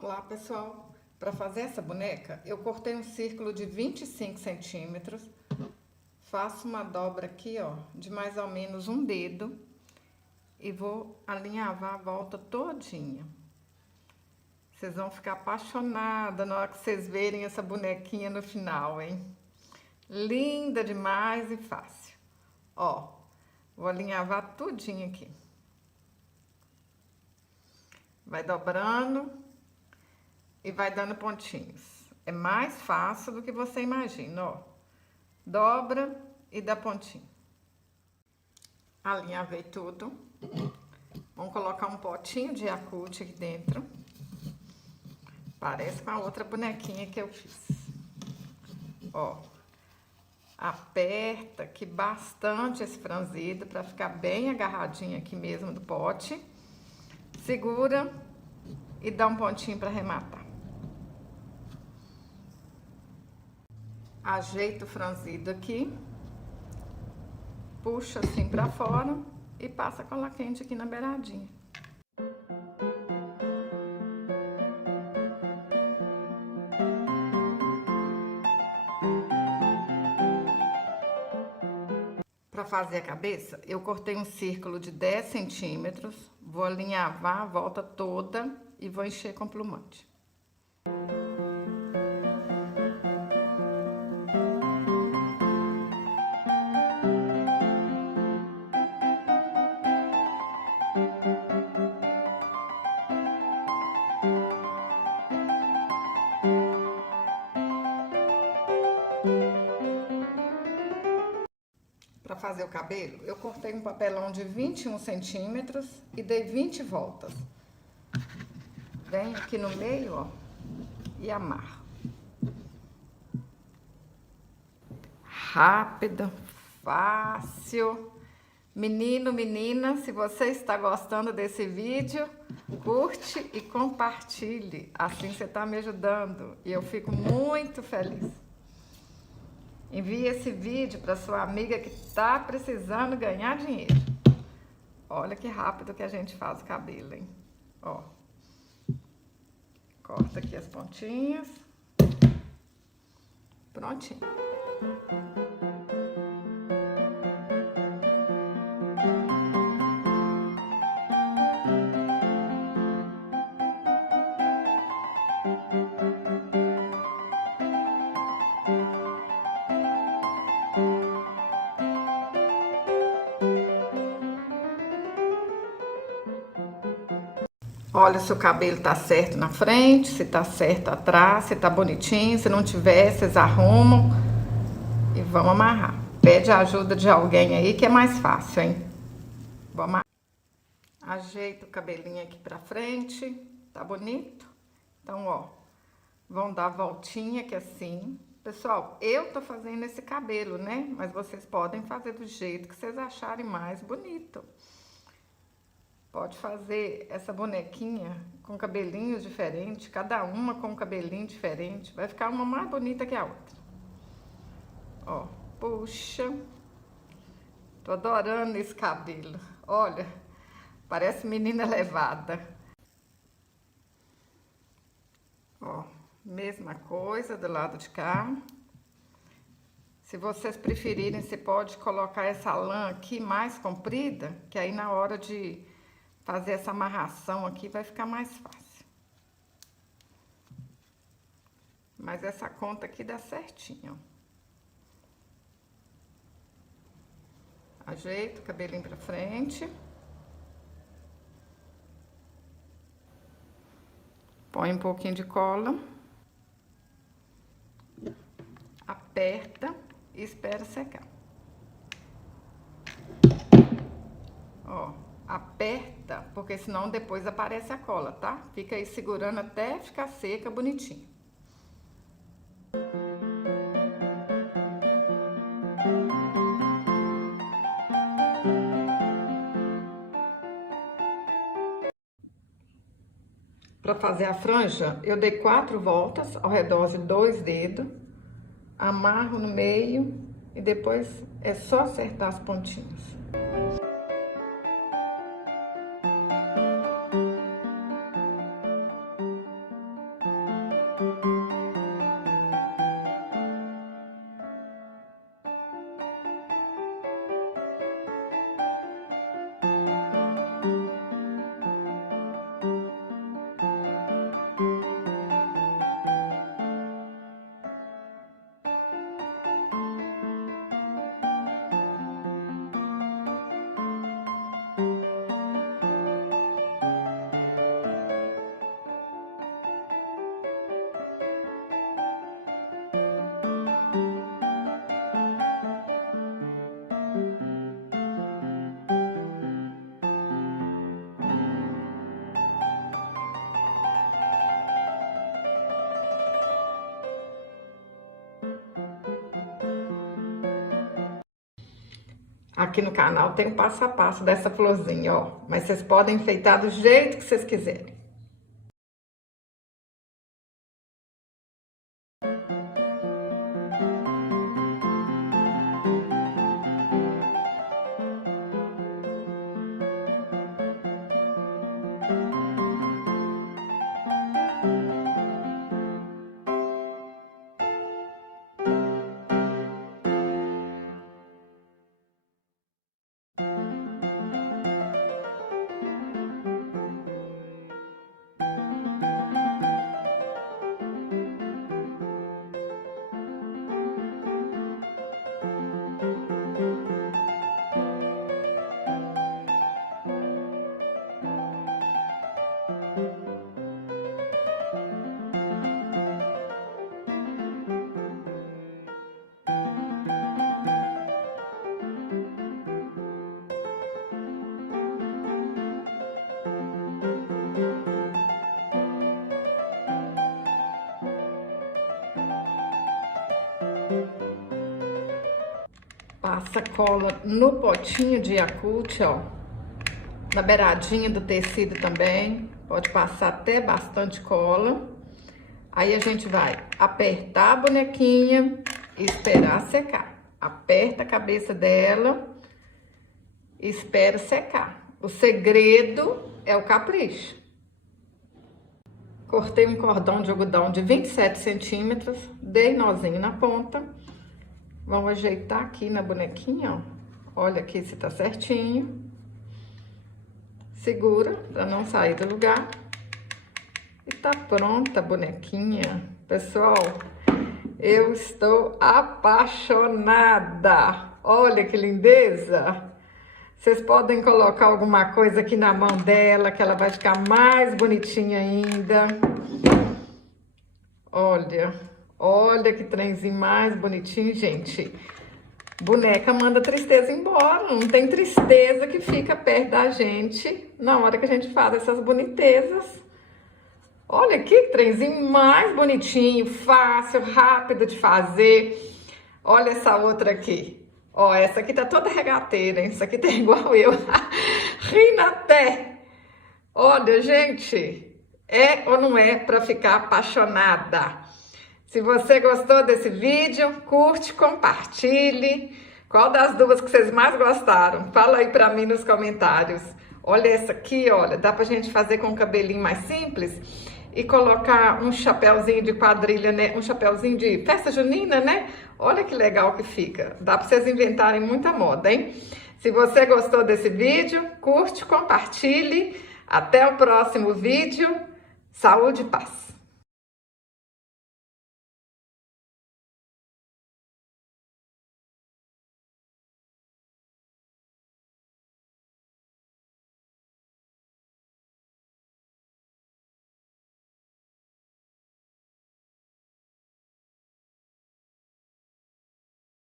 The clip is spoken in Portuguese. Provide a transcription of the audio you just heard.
Olá pessoal, para fazer essa boneca eu cortei um círculo de 25 centímetros, faço uma dobra aqui ó, de mais ou menos um dedo e vou alinhavar a volta todinha. Vocês vão ficar apaixonadas na hora que vocês verem essa bonequinha no final, hein? Linda demais e fácil. Ó, vou alinhavar tudinho aqui. Vai dobrando e vai dando pontinhos. É mais fácil do que você imagina, ó. Dobra e dá pontinho. Alinhavei tudo. Vamos colocar um potinho de Yakult aqui dentro. Parece com a outra bonequinha que eu fiz. Ó. Aperta aqui bastante esse franzido para ficar bem agarradinho aqui mesmo do pote. Segura e dá um pontinho para arrematar. Ajeita o franzido aqui, puxa assim pra fora e passa cola quente aqui na beiradinha. Para fazer a cabeça, eu cortei um círculo de 10 centímetros, vou alinhavar a volta toda e vou encher com plumante. Para fazer o cabelo, eu cortei um papelão de 21 centímetros e dei 20 voltas. Vem aqui no meio, ó, e amarro. Rápido, fácil. Menino, menina, se você está gostando desse vídeo, curte e compartilhe. Assim você está me ajudando e eu fico muito feliz. Envie esse vídeo para sua amiga que está precisando ganhar dinheiro. Olha que rápido que a gente faz o cabelo, hein? Ó. Corta aqui as pontinhas. Prontinho. Olha se o cabelo tá certo na frente, se tá certo atrás, se tá bonitinho. Se não tiver, vocês arrumam e vamos amarrar. Pede a ajuda de alguém aí que é mais fácil, hein? Vou amarrar. Ajeita o cabelinho aqui pra frente, tá bonito? Então, ó, vão dar voltinha aqui assim. Pessoal, eu tô fazendo esse cabelo, né? Mas vocês podem fazer do jeito que vocês acharem mais bonito. Pode fazer essa bonequinha com cabelinhos diferentes, cada uma com um cabelinho diferente. Vai ficar uma mais bonita que a outra. Ó, puxa. Tô adorando esse cabelo. Olha, parece menina levada. Ó, mesma coisa do lado de cá. Se vocês preferirem, você pode colocar essa lã aqui mais comprida, que aí na hora de fazer essa amarração aqui vai ficar mais fácil. Mas essa conta aqui dá certinho, ó. Ajeita o cabelinho pra frente. Põe um pouquinho de cola. Aperta e espera secar. Ó. Aperta, porque senão depois aparece a cola, tá? Fica aí segurando até ficar seca, bonitinho. Para fazer a franja, eu dei 4 voltas ao redor de 2 dedos, amarro no meio e depois é só acertar as pontinhas. Aqui no canal tem o passo a passo dessa florzinha, ó. Mas vocês podem enfeitar do jeito que vocês quiserem. Passa cola no potinho de Yakult, ó. Na beiradinha do tecido também. Pode passar até bastante cola. Aí a gente vai apertar a bonequinha e esperar secar. Aperta a cabeça dela e espera secar. O segredo é o capricho. Cortei um cordão de algodão de 27 centímetros, dei nozinho na ponta. Vamos ajeitar aqui na bonequinha, ó. Olha aqui se tá certinho. Segura para não sair do lugar. E tá pronta a bonequinha. Pessoal, eu estou apaixonada. Olha que lindeza. Vocês podem colocar alguma coisa aqui na mão dela, que ela vai ficar mais bonitinha ainda. Olha, olha que trenzinho mais bonitinho, gente. Boneca manda tristeza embora, não tem tristeza que fica perto da gente na hora que a gente faz essas bonitezas. Olha que trenzinho mais bonitinho, fácil, rápido de fazer. Olha essa outra aqui. Ó, essa aqui tá toda regateira, hein? Essa aqui tá igual eu, rindo até. Olha, gente, é ou não é pra ficar apaixonada? Se você gostou desse vídeo, curte, compartilhe. Qual das duas que vocês mais gostaram? Fala aí pra mim nos comentários. Olha essa aqui, olha, dá pra gente fazer com um cabelinho mais simples e colocar um chapéuzinho de quadrilha, né? Um chapéuzinho de festa junina, né? Olha que legal que fica. Dá pra vocês inventarem muita moda, hein? Se você gostou desse vídeo, curte, compartilhe. Até o próximo vídeo. Saúde e paz.